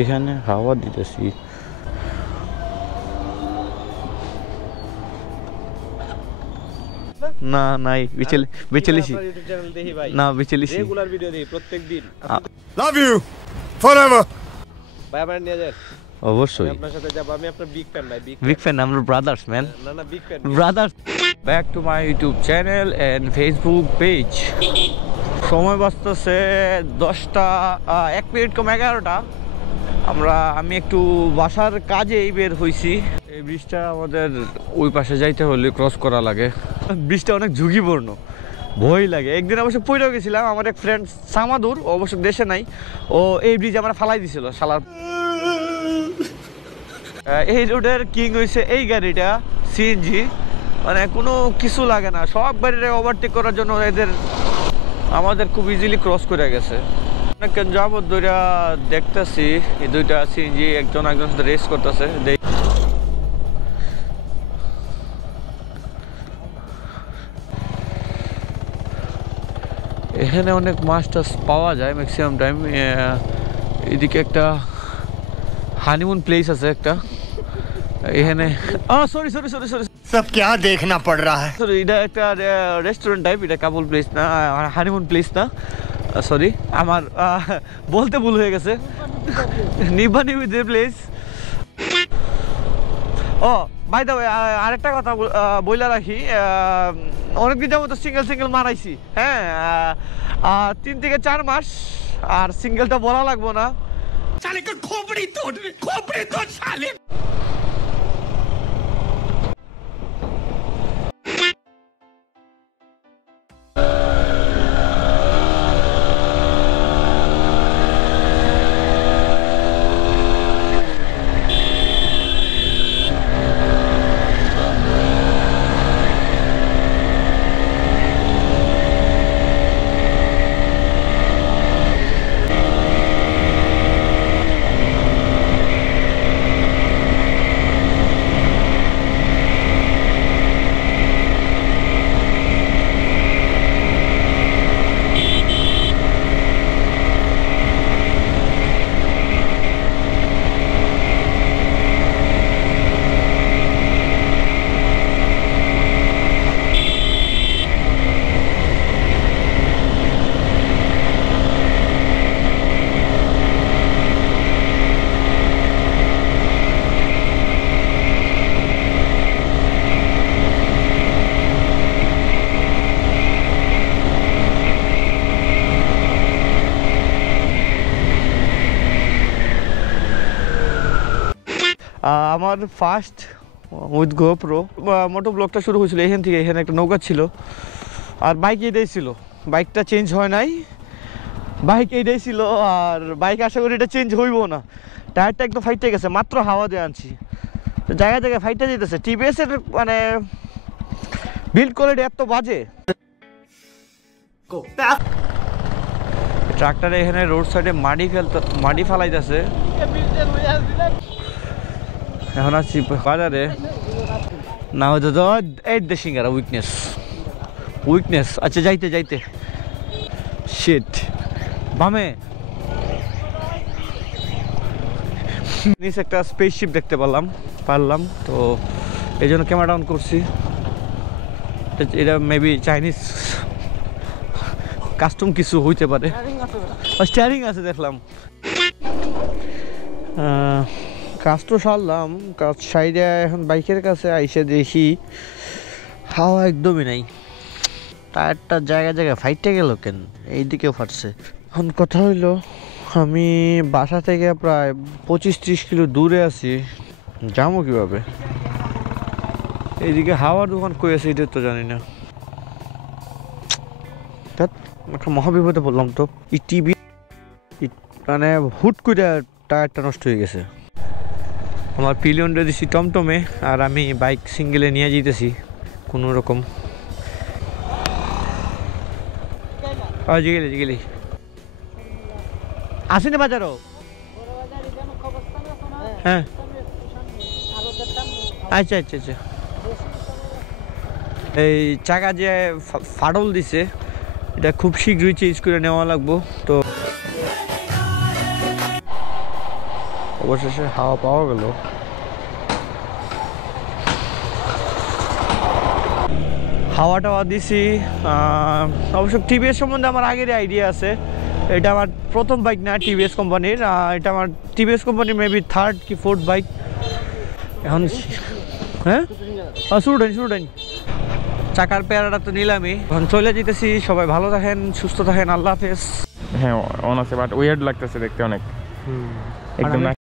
এখানে হাওয়া দিতেছি। না নাই বিচলিছি ইউটিউব চ্যানেল দেখি ভাই, না বিচলিছি রেগুলার ভিডিও দেখি প্রত্যেকদিন। Love you forever. ভাই আমার নিয়ে যান, অবশ্যই আপনার সাথে যাব। আমি আপনার বিগ ফ্যান ভাই, বিগ ফ্যান। আমরা ব্রাদার্স ম্যান, না big fan brothers. Back to my YouTube channel and Facebook page. সময় বাজতেছে 10টা 1 মিনিট কম 11টা। আমি একটু বাসার কাজেই বের হইছি। এই ব্রিজটা আমাদের ওই পাশে যাইতে হলে ক্রস করা লাগে। ব্রিজটা অনেক ঝুঁকিপূর্ণ, ভয় লাগে। একদিন অবশ্য পড়েও গেছিলাম। আমার এক ফ্রেন্ড সামাদুর, অবশ্য দেশে নাই, ও এই ব্রিজে আমরা ফালাই দিছিল শালার। এই রোডের কিং হয়েছে এই গাড়িটা, সিএনজি। মানে কোনো কিছু লাগে না, সব গাড়িরে ওভারটেক করার জন্য আমাদের খুব ইজিলি ক্রস করে গেছে। অনেকক্ষণ যাবত দুইটা দেখতেছি, এই দুইটা সিএনজি একজন সাথে রেস করতেছে। এখানে অনেক মাছ টাছ পাওয়া যায় ম্যাক্সিমাম টাইম। এদিকে একটা হানিমুন প্লেস আছে একটা এখানে। সরি সরি সরি সরি सब क्या देखना पड़ रहा है। সরি, এটা একটা রেস্টুরেন্ট টাইপ, এটা কাপল প্লেস না, হানিমুন প্লেস না। সরি, আমার বলতে ভুল হয়ে গেছে। নিবানি উইথ প্লেস। ও বাই দ্য ওয়ে, আরেকটা কথা বইলা রাখি, অনেকদিন যাবো তো সিঙ্গেল মারাইছি। হ্যাঁ, 3 থেকে 4 মাস। আর সিঙ্গেলটা বলা লাগবো না। খোপড়ি তোড় শালে। আমার ফার্স্ট উইথ গোপ্রো মোটো ব্লগটা শুরু হয়েছিল এখান থেকে। এখানে একটা নৌকা ছিল আর বাইক এটাই ছিল, বাইকটা চেঞ্জ হয় নাই, বাইক এটাই ছিল। আর বাইক আশা করি এটা চেঞ্জ হইব না, টায়ারটা একদম ফাইটে গেছে, মাত্র হাওয়া দিয়ে আনছি। তো জায়গায় জায়গায় ফাইটে যেতেছে। টিভিএসের মানে বিল্ড কোয়ালিটি এত বাজে। ট্রাক্টরে এখানে রোড সাইডে মাটি ফালাইতেছে। এখন আছি বাজারে, না হয়তো এই সিঙ্গারা উইকনেস। আচ্ছা যাইতে শিট বামে নিচে একটা স্পেসশিপ দেখতে পারলাম তো এই জন্য ক্যামেরা অন করছি। এটা মেবি চাইনিজ কাস্টম কিছু হইতে পারে। স্টিয়ারিং আছে দেখলাম। কাজ তো সারলাম, কাজ সাইডে এখন বাইকের কাছে আইসে দেখি হাওয়া একদমই নাই। টায়ারটা জায়গায় ফাইটে গেল কেন, এইদিকেও ফাটছে। এখন কথা হইলো, আমি বাসা থেকে প্রায় 25-30 কিলো দূরে আছি, যাবো কিভাবে? এইদিকে হাওয়ার দোকান কই আছে এটা তো জানি না। একটা মহাবিপদে বললাম তো। এই টিভি মানে হুট করে টায়ারটা নষ্ট হয়ে গেছে। আমার পিলিয়নটা দিছি টমটমে, আর আমি বাইক সিঙ্গেলে নিয়ে যেতেছি কোনো রকম। গেলি আসেনি বাজারও। হ্যাঁ আচ্ছা এই চাকা যে ফাটল দিছে, এটা খুব শীঘ্রই চেঞ্জ করে নেওয়া লাগবো। তো অবশেষে হাওয়া পাওয়া গেল। হাওয়া টাওয়া দিছি। অবশ্য টিভিএস সম্বন্ধে আমার আগেরই আইডিয়া আছে। এটা আমার প্রথম বাইক না টিভিএস কোম্পানির, এটা আমার টিভিএস কোম্পানির মেবি 3rd কি 4th বাইক এখন। হ্যাঁ শুরুটাই চাকার পেয়ারাটা তো নিলামই, এখন চলে যেতেছি। সবাই ভালো থাকেন, সুস্থ থাকেন, আল্লাহ হাফেজ। হ্যাঁ অন আছে, বাট উইয়ার্ড লাগতেছে দেখতে অনেক, একদম